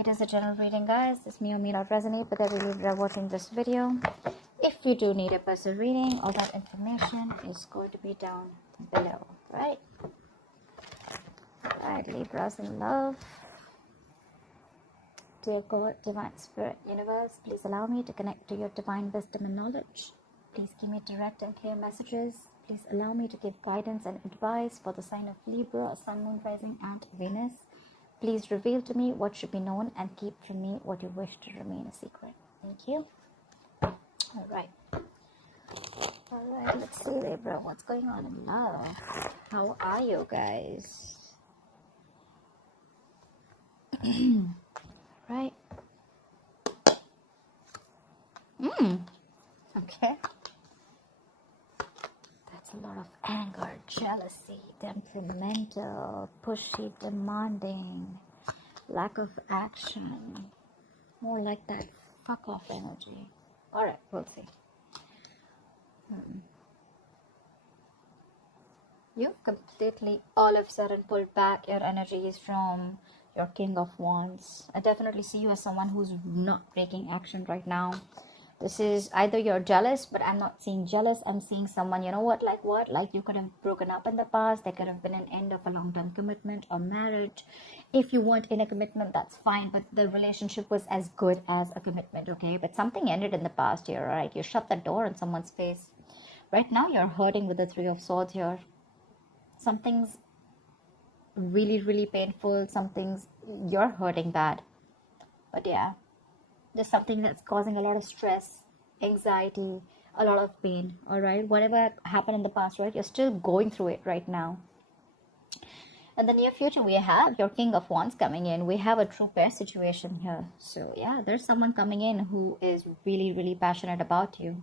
It is a general reading, guys. This may or may not resonate with every Libra watching this video. If you do need a personal reading, all that information is going to be down below, right? Alright, Libras in love. Dear God, Divine Spirit, Universe, please allow me to connect to your divine wisdom and knowledge. Please give me direct and clear messages. Please allow me to give guidance and advice for the sign of Libra, Sun, Moon, Rising, and Venus. Please reveal to me what should be known and keep from me what you wish to remain a secret. Thank you. Alright, let's see, Libra, what's going on in love? How are you guys? Right. Okay. That's a lot of anger, jealousy, temperamental, pushy, demanding, lack of action. More like that fuck off energy. Alright, we'll see. You've completely all of a sudden pulled back your energies from your King of Wands. I definitely see you as someone who's not taking action right now. This is either you're jealous, but I'm not seeing jealous. I'm seeing someone, you know what? Like you could have broken up in the past. There could have been an end of a long-term commitment or marriage. If you weren't in a commitment, that's fine. But the relationship was as good as a commitment, okay? But something ended in the past here, right? You shut the door on someone's face. Right now, you're hurting with the Three of Swords here. Something's really, really painful. Something's, you're hurting bad. But yeah. There's something that's causing a lot of stress, anxiety, a lot of pain, all right? Whatever happened in the past, right? You're still going through it right now. In the near future, we have your King of Wands coming in. We have a true pair situation here. So, yeah, there's someone coming in who is really, really passionate about you.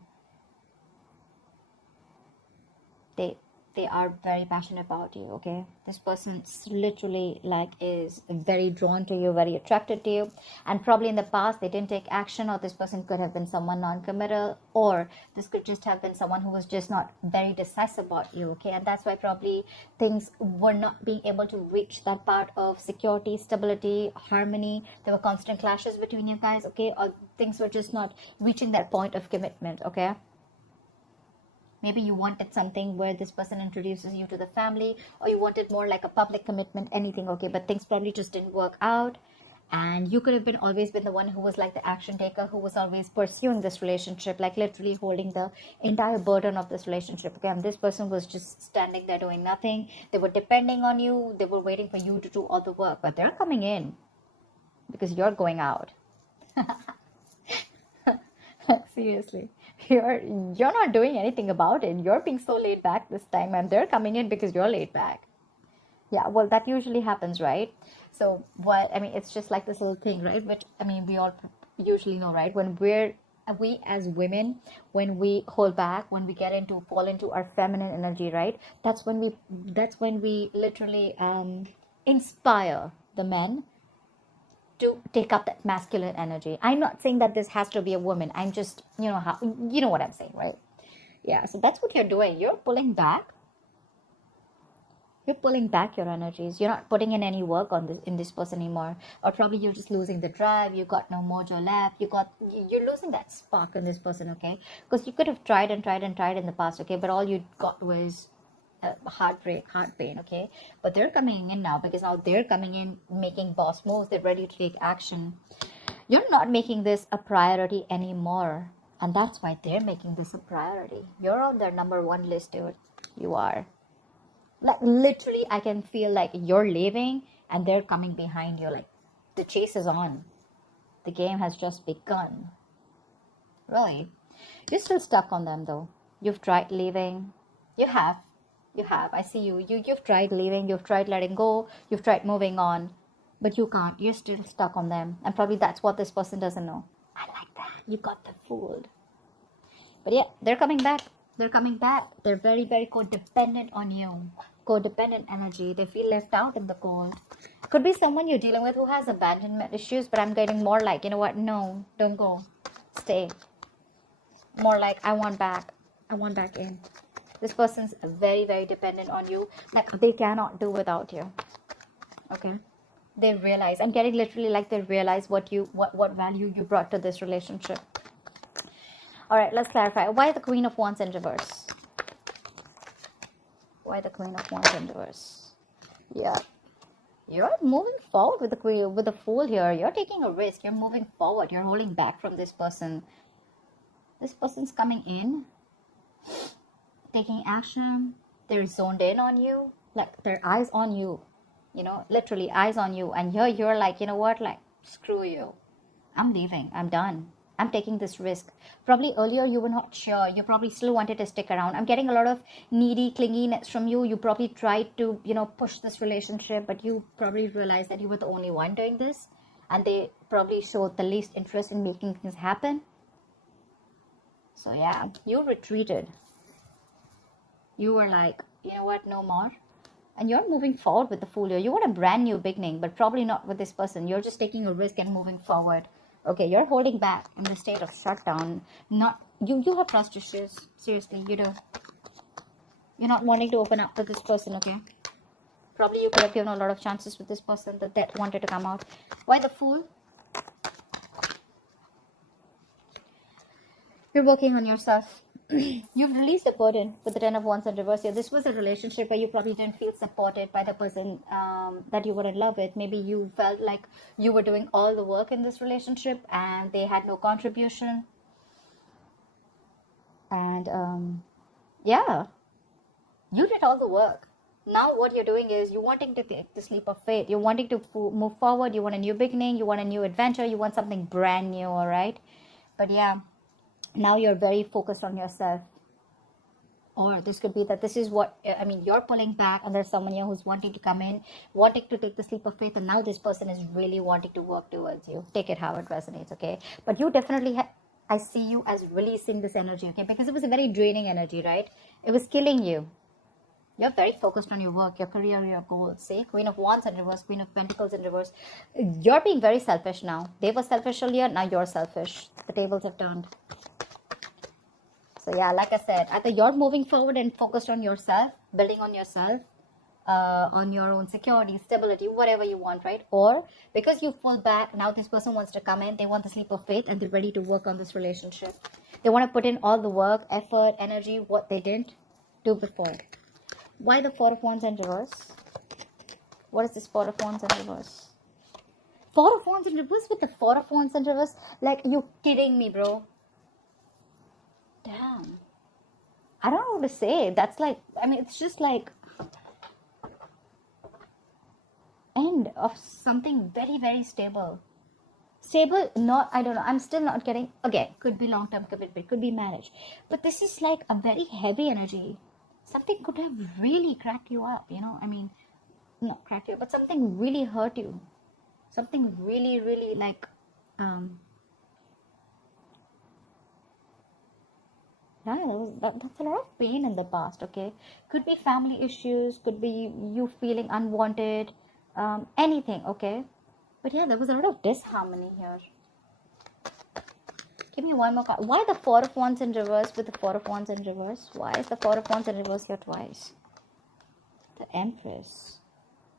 They are very passionate about you, okay? This person literally is very drawn to you, very attracted to you, and probably in the past they didn't take action, or this person could have been someone non-committal, or this could just have been someone who was just not very decisive about you, okay? And that's why probably things were not being able to reach that part of security, stability, harmony. There were constant clashes between you guys, okay? Or things were just not reaching that point of commitment, okay? Maybe you wanted something where this person introduces you to the family, or you wanted more like a public commitment, anything, okay? But things probably just didn't work out. And you could have always been the one who was like the action taker, who was always pursuing this relationship, like literally holding the entire burden of this relationship. Okay, and this person was just standing there doing nothing. They were depending on you. They were waiting for you to do all the work. But they're coming in because you're going out. Seriously. You're not doing anything about it. You're being so laid back this time, and they're coming in because you're laid back. Yeah, well, that usually happens, right? So what I mean, it's just like this little thing, right? Which I mean, we all usually know, right? When we as women, when we hold back, when we fall into our feminine energy, right? That's when we literally inspire the men to take up that masculine energy. I'm not saying that this has to be a woman. I'm just, you know what I'm saying, right? Yeah, so that's what you're doing. You're pulling back. You're pulling back your energies. You're not putting in any work in this person anymore. Or probably you're just losing the drive. You got no mojo left. You're losing that spark in this person, okay? Because you could have tried and tried and tried in the past, okay? But all you got was heartbreak, heart pain, okay? But they're coming in now, because now they're coming in making boss moves. They're ready to take action. You're not making this a priority anymore, and that's why they're making this a priority. You're on their number one list, dude. You are. Like literally, I can feel like you're leaving and they're coming behind you. Like the chase is on. The game has just begun. Really. You're still stuck on them though. You've tried leaving. You have. I see you. You've tried leaving. You've tried letting go. You've tried moving on. But you can't. You're still stuck on them. And probably that's what this person doesn't know. I like that. You got them fooled. But yeah, they're coming back. They're coming back. They're very, very codependent on you. Codependent energy. They feel left out in the cold. Could be someone you're dealing with who has abandonment issues. But I'm getting more like, you know what? No, don't go. Stay. More like, I want back. I want back in. This person's very, very dependent on you. Like, they cannot do without you. Okay? They realize, I'm getting literally like they realize what value you brought to this relationship. All right, let's clarify. Why the Queen of Wands in reverse? Why the Queen of Wands in reverse? Yeah. You're moving forward with the Queen, with the Fool here. You're taking a risk. You're moving forward. You're holding back from this person. This person's coming in, taking action. They're zoned in on you. Like, their eyes on you. You know, literally eyes on you. And here you're like, you know what? Like, screw you. I'm leaving. I'm done. I'm taking this risk. Probably earlier you were not sure. You probably still wanted to stick around. I'm getting a lot of needy clinginess from you. You probably tried to, you know, push this relationship, but you probably realized that you were the only one doing this. And they probably showed the least interest in making things happen. So yeah, you retreated. You were like, you know what? No more. And you're moving forward with the Fool here. You want a brand new beginning, but probably not with this person. You're just taking a risk and moving forward. Okay, you're holding back in the state of shutdown. Not you have trust issues. Seriously, you do. You're not wanting to open up to this person, okay? Probably you could have given a lot of chances with this person that wanted to come out. Why the Fool? You're working on yourself. You've released the burden with the Ten of Wands in reverse here. This was a relationship where you probably didn't feel supported by the person that you were in love with. Maybe you felt like you were doing all the work in this relationship and they had no contribution. And yeah, you did all the work. Now what you're doing is you're wanting to take this leap of faith. You're wanting to move forward. You want a new beginning. You want a new adventure. You want something brand new, all right? But yeah, now you're very focused on yourself. Or this could be that this is what, I mean, you're pulling back and there's someone here who's wanting to come in, wanting to take this leap of faith, and now this person is really wanting to work towards you. Take it how it resonates, okay? But you definitely, I see you as releasing this energy, okay? Because it was a very draining energy, right? It was killing you. You're very focused on your work, your career, your goals. See, Queen of Wands in reverse, Queen of Pentacles in reverse. You're being very selfish now. They were selfish earlier, now you're selfish. The tables have turned. So yeah, like I said, either you're moving forward and focused on yourself, building on yourself, on your own security, stability, whatever you want, right? Or because you pull back, now this person wants to come in, they want this leap of faith and they're ready to work on this relationship. They want to put in all the work, effort, energy, what they didn't do before. Why the Four of Wands in reverse? What is this Four of Wands in reverse? Four of Wands in reverse with the Four of Wands in reverse? Like, you kidding me, bro? Damn. I don't know what to say. That's like, I mean, it's just like end of something very, very stable. Stable, not, I don't know. I'm still not getting, again, could be long-term commitment, could be marriage. But this is like a very heavy energy. Something could have really cracked you up, you know? I mean, not cracked you up, but something really hurt you. Something really, really like, yeah, that's a lot of pain in the past, okay? Could be family issues, could be you feeling unwanted, anything, okay? But yeah, there was a lot of disharmony here. Give me one more card. Why the Four of Wands in reverse with the Four of Wands in reverse? Why is the Four of Wands in reverse here twice? The Empress.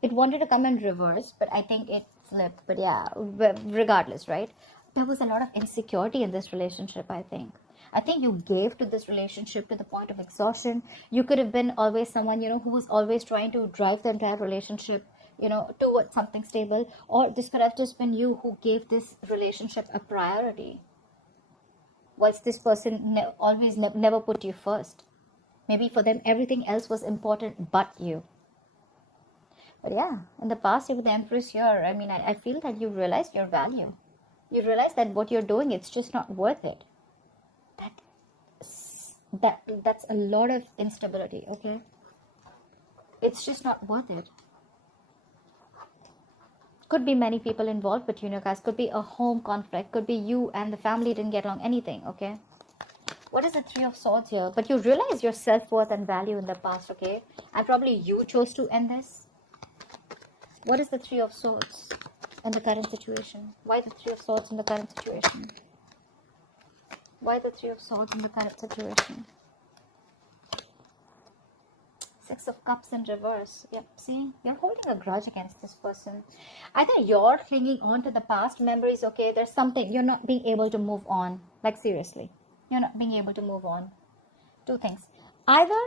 It wanted to come in reverse, but I think it flipped. But yeah, regardless, right? There was a lot of insecurity in this relationship, I think. I think you gave to this relationship to the point of exhaustion. You could have been always someone, you know, who was always trying to drive the entire relationship, you know, towards something stable. Or this could have just been you who gave this relationship a priority. Whilst this person never put you first. Maybe for them, everything else was important but you. But yeah, in the past, with the Empress here, I mean, I feel that you realized your value. You realize that what you're doing, it's just not worth it. That's a lot of instability, okay? It's just not worth it. Could be many people involved between you guys. Could be a home conflict. Could be you and the family didn't get along, anything, okay? What is the Three of Swords here? But you realize your self-worth and value in the past, okay? And probably you chose to end this. What is the Three of Swords in the current situation? Why the Three of Swords in the current situation? Why the Three of Swords in the current situation? Six of Cups in reverse. Yep, see, you're holding a grudge against this person. Either you're clinging on to the past memories, okay? There's something, you're not being able to move on. Like, seriously. You're not being able to move on. Two things. Either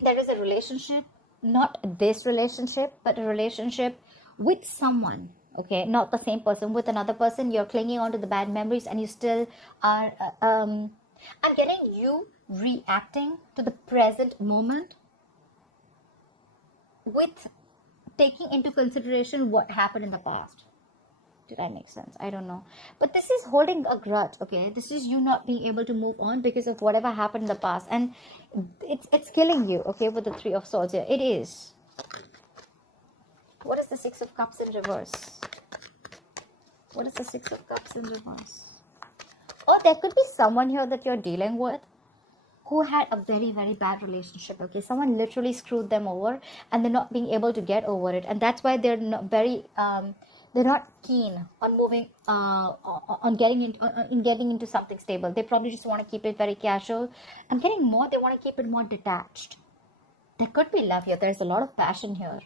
there is a relationship, not this relationship, but a relationship with someone, okay? Not the same person, with another person. You're clinging on to the bad memories and you still are, I'm getting you reacting to the present moment with taking into consideration what happened in the past. Did I make sense? I don't know. But this is holding a grudge, okay? This is you not being able to move on because of whatever happened in the past. And it's killing you, okay, with the Three of Swords here. It is. What is the Six of Cups in reverse? What is the Six of Cups in reverse? Oh, there could be someone here that you're dealing with who had a very, very bad relationship, okay? Someone literally screwed them over and they're not being able to get over it. And that's why they're not very, they're not keen on moving, on getting into something stable. They probably just want to keep it very casual. I'm getting more, they want to keep it more detached. There could be love here. There's a lot of passion here.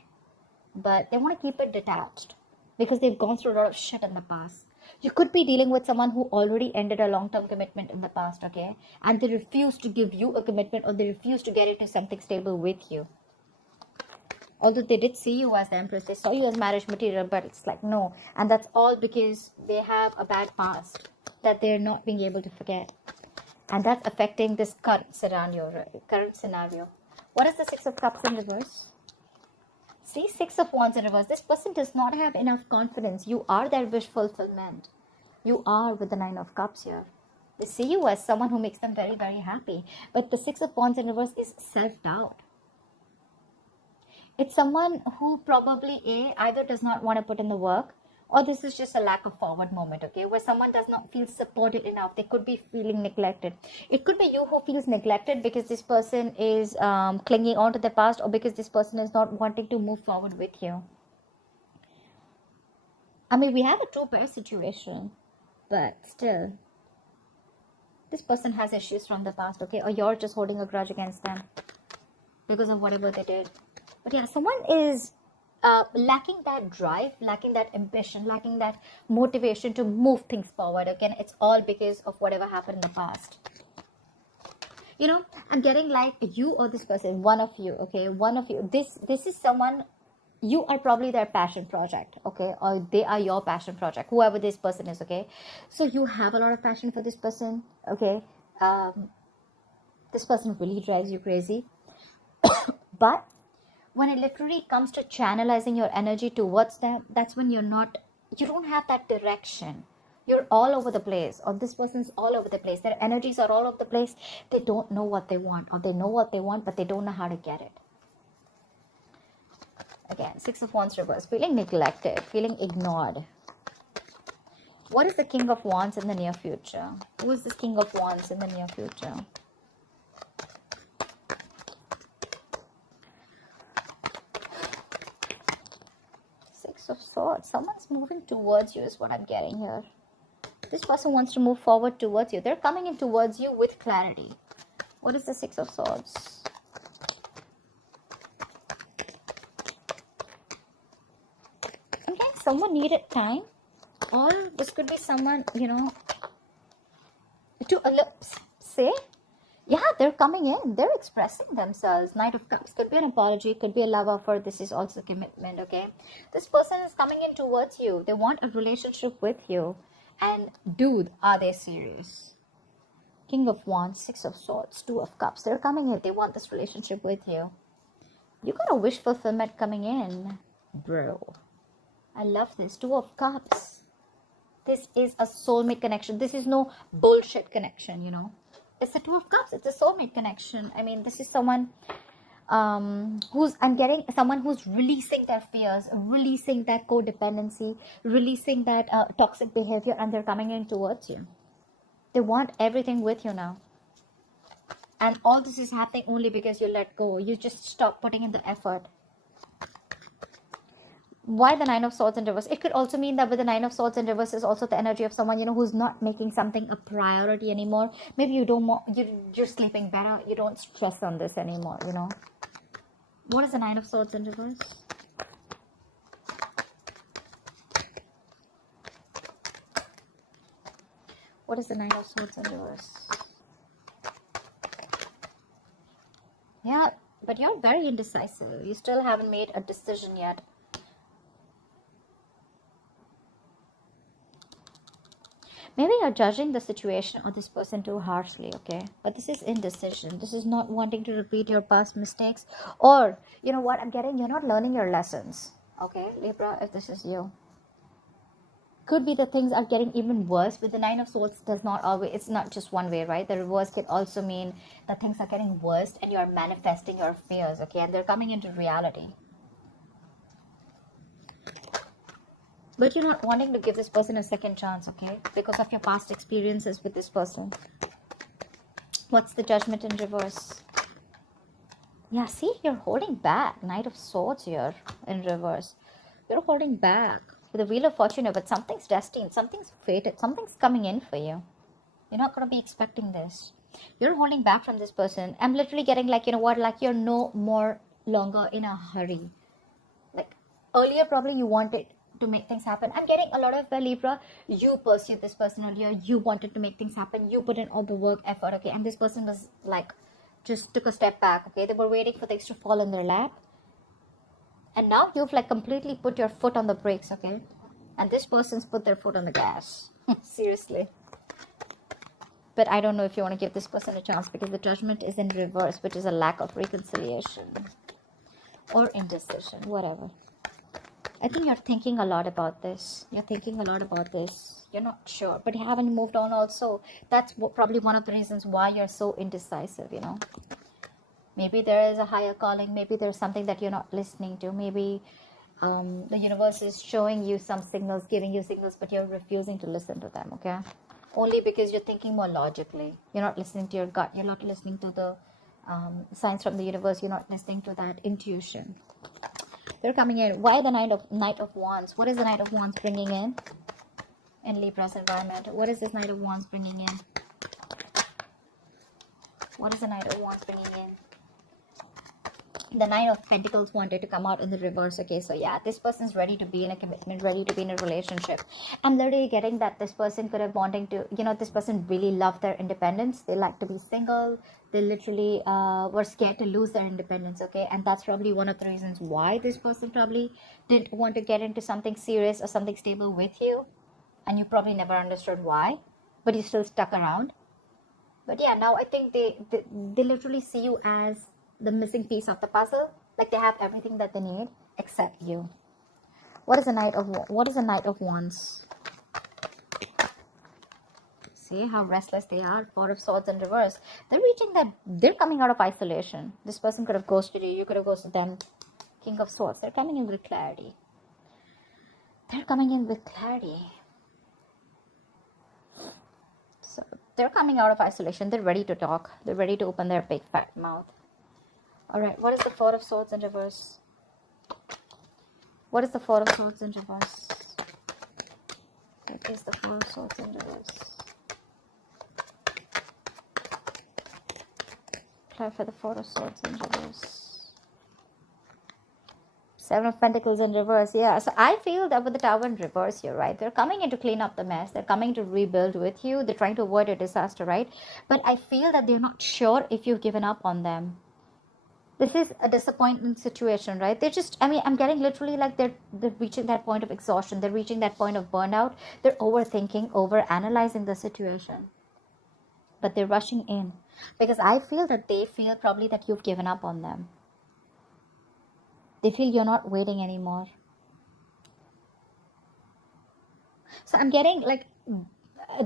But they want to keep it detached because they've gone through a lot of shit in the past. You could be dealing with someone who already ended a long-term commitment in the past, okay? And they refuse to give you a commitment, or they refuse to get into something stable with you. Although they did see you as the Empress, they saw you as marriage material, but it's like, no. And that's all because they have a bad past that they're not being able to forget. And that's affecting this current scenario. What is the Six of Cups in reverse? See, Six of Wands in reverse. This person does not have enough confidence. You are their wish fulfillment. You are with the Nine of Cups here. They see you as someone who makes them very, very happy. But the Six of Wands in reverse is self-doubt. It's someone who probably either does not want to put in the work, or this is just a lack of forward moment, okay? Where someone does not feel supported enough. They could be feeling neglected. It could be you who feels neglected because this person is clinging on to the past, or because this person is not wanting to move forward with you. I mean, we have a two-pair situation, but still, this person has issues from the past, okay? Or you're just holding a grudge against them because of whatever they did. But yeah, someone is lacking that drive, lacking that ambition, lacking that motivation to move things forward. Again, it's all because of whatever happened in the past. You know, I'm getting like you or this person, one of you, okay? One of you. This is someone, you are probably their passion project, okay? Or they are your passion project, whoever this person is, okay? So you have a lot of passion for this person, okay? This person really drives you crazy. But when it literally comes to channelizing your energy towards them, that's when you don't have that direction. You're all over the place, or this person's all over the place. Their energies are all over the place. They don't know what they want, or they know what they want, but they don't know how to get it. Again, Six of Wands reverse, feeling neglected, feeling ignored. What is the King of Wands in the near future? Who is this King of Wands in the near future? Of Swords. Someone's moving towards you is what I'm getting here. This person wants to move forward towards you. They're coming in towards you with clarity. What is the Six of Swords? Okay, someone needed time. Or this could be someone, you know, to say, yeah, they're coming in. They're expressing themselves. Knight of Cups. Could be an apology. Could be a love offer. This is also commitment, okay? This person is coming in towards you. They want a relationship with you. And dude, are they serious? King of Wands, Six of Swords, Two of Cups. They're coming in. They want this relationship with you. You got a wish fulfillment coming in, bro. I love this. Two of Cups. This is a soulmate connection. This is no bullshit connection, you know. It's the Two of Cups. It's a soulmate connection. I mean, this is someone I'm getting someone who's releasing their fears, releasing that codependency, releasing that toxic behavior, and they're coming in towards you. They want everything with you now. And all this is happening only because you let go. You just stop putting in the effort. Why the Nine of Swords in reverse? It could also mean that with the Nine of Swords in reverse is also the energy of someone, you know, who's not making something a priority anymore. Maybe you don't want, you're sleeping better. You don't stress on this anymore, you know. What is the Nine of Swords in reverse? What is the Nine of Swords in reverse? Yeah, but you're very indecisive. You still haven't made a decision yet. Maybe you're judging the situation or this person too harshly, okay? But this is indecision. This is not wanting to repeat your past mistakes. Or, you know what I'm getting? You're not learning your lessons, okay, Libra, if this is you. Could be the things are getting even worse. With the Nine of Swords, does not always, it's not just one way, right? The reverse could also mean that things are getting worse and you're manifesting your fears, okay? And they're coming into reality. But you're not wanting to give this person a second chance, okay? Because of your past experiences with this person. What's the Judgment in reverse? Yeah, see, you're holding back. Knight of Swords here in reverse. You're holding back. With the Wheel of Fortune, but something's destined. Something's fated. Something's coming in for you. You're not going to be expecting this. You're holding back from this person. I'm literally getting like, you know what? Like you're no more longer in a hurry. Like earlier, probably you wanted to make things happen. I'm getting a lot of Libra. You pursued this person earlier. You wanted to make things happen. You put in all the work, effort, okay? And this person was like, just took a step back, okay? They were waiting for things to fall in their lap. And now you've like completely put your foot on the brakes, okay? And this person's put their foot on the gas. Seriously. But I don't know if you want to give this person a chance because the Judgment is in reverse, which is a lack of reconciliation or indecision, whatever. I think you're thinking a lot about this. You're thinking a lot about this. You're not sure, but you haven't moved on also. That's probably one of the reasons why you're so indecisive, you know. Maybe there is a higher calling. Maybe there's something that you're not listening to. Maybe the universe is showing you some signals, giving you signals, but you're refusing to listen to them, okay? Only because you're thinking more logically. You're not listening to your gut. You're not listening to the signs from the universe. You're not listening to that intuition. They're coming in. Why the Knight of Wands? What is the Knight of Wands bringing in Libra's environment? What is this Knight of Wands bringing in? What is the Knight of Wands bringing in? The Nine of Pentacles wanted to come out in the reverse, okay? So yeah, this person's ready to be in a commitment, ready to be in a relationship. I'm literally getting that this person could have wanting to, you know, this person really loved their independence. They like to be single. They literally were scared to lose their independence, okay? And that's probably one of the reasons why this person probably didn't want to get into something serious or something stable with you. And you probably never understood why, but you still stuck around. But yeah, now I think they literally see you as the missing piece of the puzzle. Like they have everything that they need except you. What is the Knight of Wands? See how restless they are. Four of Swords in reverse. They're coming out of isolation. This person could have ghosted you. You could have ghosted them. King of Swords. They're coming in with clarity. They're coming in with clarity. So they're coming out of isolation. They're ready to talk. They're ready to open their big fat mouth. Alright, what is the Four of Swords in reverse? What is the Four of Swords in reverse? What is the Four of Swords in reverse? Clarify the Four of Swords in reverse. Seven of Pentacles in reverse. Yeah, so I feel that with the Tower in reverse here, right? They're coming in to clean up the mess. They're coming to rebuild with you. They're trying to avoid a disaster, right? But I feel that they're not sure if you've given up on them. This is a disappointment situation, right? They're just, I mean, I'm getting literally like they're reaching that point of exhaustion. They're reaching that point of burnout. They're overthinking, over-analyzing the situation. But they're rushing in. Because I feel that they feel probably that you've given up on them. They feel you're not waiting anymore. So I'm getting like,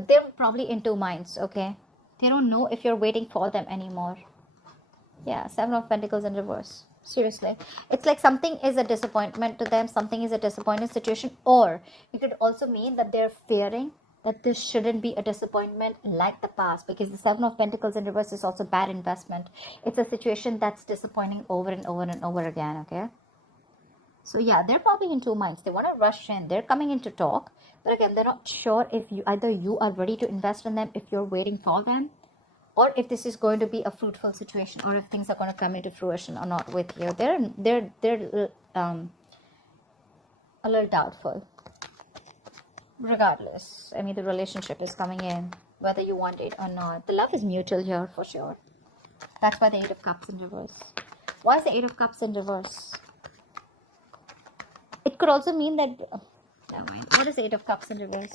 they're probably in two minds, okay? They don't know if you're waiting for them anymore. Yeah, Seven of Pentacles in reverse. Seriously. It's like something is a disappointment to them. Something is a disappointing situation. Or it could also mean that they're fearing that this shouldn't be a disappointment like the past. Because the Seven of Pentacles in reverse is also bad investment. It's a situation that's disappointing over and over and over again, okay? So yeah, they're probably in two minds. They want to rush in. They're coming in to talk. But again, they're not sure if either you are ready to invest in them, if you're waiting for them. or if this is going to be a fruitful situation, or if things are going to come into fruition or not with you. They're a little doubtful. Regardless, I mean, the relationship is coming in, whether you want it or not. The love is mutual here for sure. That's why the Eight of Cups in reverse. Why is the Eight of Cups in reverse? It could also mean that... never mind. What is the Eight of Cups in reverse?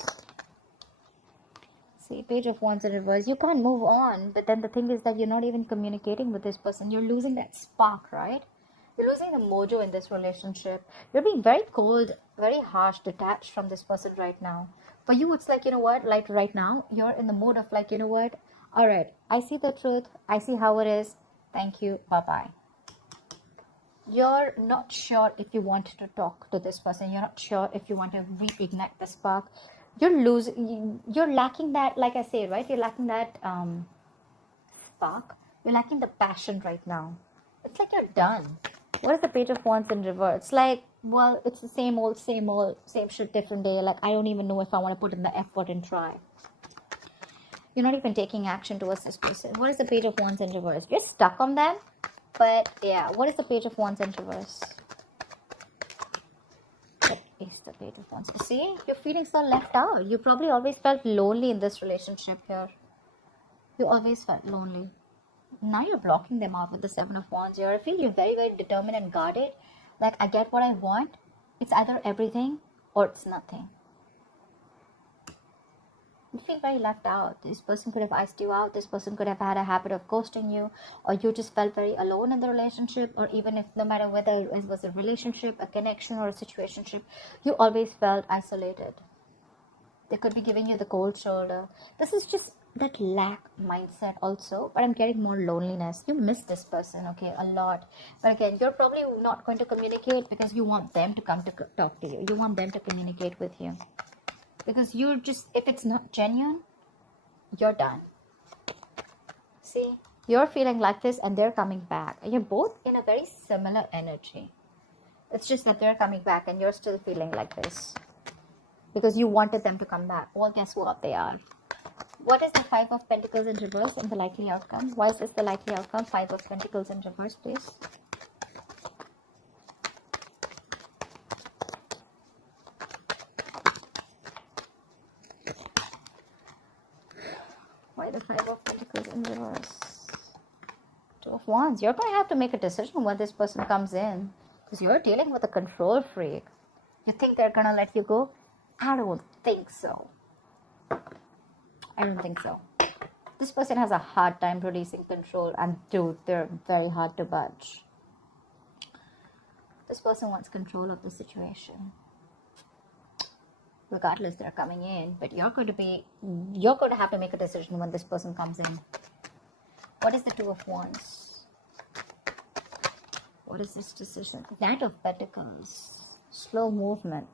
See, Page of Wands in reverse. You can't move on, but then the thing is that you're not even communicating with this person. You're losing that spark, right? You're losing the mojo in this relationship. You're being very cold, very harsh, detached from this person right now. For you, it's like, you know what? Like right now, you're in the mode of like, you know what? All right, I see the truth. I see how it is. Thank you. Bye-bye. You're not sure if you want to talk to this person. You're not sure if you want to reignite the spark. You're lacking that, like I say, right? You're lacking that spark. You're lacking the passion right now. It's like you're done. What is the Page of Wands in reverse? It's like, well, it's the same old, same shit, different day. Like, I don't even know if I want to put in the effort and try. You're not even taking action towards this person. What is the Page of Wands in reverse? You're stuck on them. But, yeah, what is the Page of Wands in reverse? What is the Page of Wands? See, you're feeling so left out. You probably always felt lonely in this relationship here. You always felt lonely. Now you're blocking them out with the Seven of Wands here. I feel you're very, very determined and guarded. Like, I get what I want. It's either everything or it's nothing. You feel very left out. This person could have iced you out. This person could have had a habit of ghosting you, or you just felt very alone in the relationship, or even if no matter whether it was a relationship, a connection, or a situationship, you always felt isolated. They could be giving you the cold shoulder. This is just that lack mindset also, but I'm getting more loneliness. You miss this person, okay, a lot. But again, you're probably not going to communicate because you want them to come to talk to you. You want them to communicate with you. Because you're just, if it's not genuine, you're done. See, you're feeling like this and they're coming back. And you're both in a very similar energy. It's just that they're coming back and you're still feeling like this. Because you wanted them to come back. Well, guess what? They are. What is the Five of Pentacles in reverse and the likely outcome? Why is this the likely outcome? Five of Pentacles in reverse, please. Why the Five of Pentacles in reverse? Two of Wands. You're going to have to make a decision when this person comes in. Because you're dealing with a control freak. You think they're going to let you go? I don't think so. I don't think so. This person has a hard time releasing control, and dude, they're very hard to budge. This person wants control of the situation. Regardless, they're coming in, but you're going to have to make a decision when this person comes in. What is the Two of Wands? What is this decision? Knight of Pentacles. Slow movement.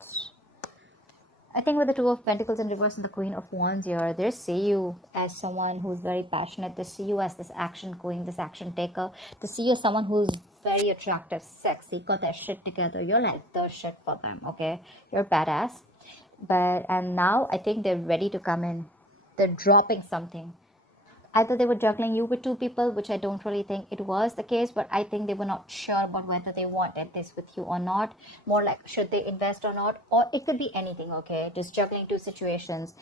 I think with the Two of Pentacles in reverse and the Queen of Wands here, they see you as someone who's very passionate. They see you as this action queen, this action taker. They see you as someone who's very attractive, sexy, got their shit together. You're like the shit for them, okay? You're badass. And now I think they're ready to come in. They're dropping something. Either they were juggling you with two people, which I don't really think it was the case, but I think they were not sure about whether they wanted this with you or not. More like, should they invest or not? Or it could be anything, okay? Just juggling two situations.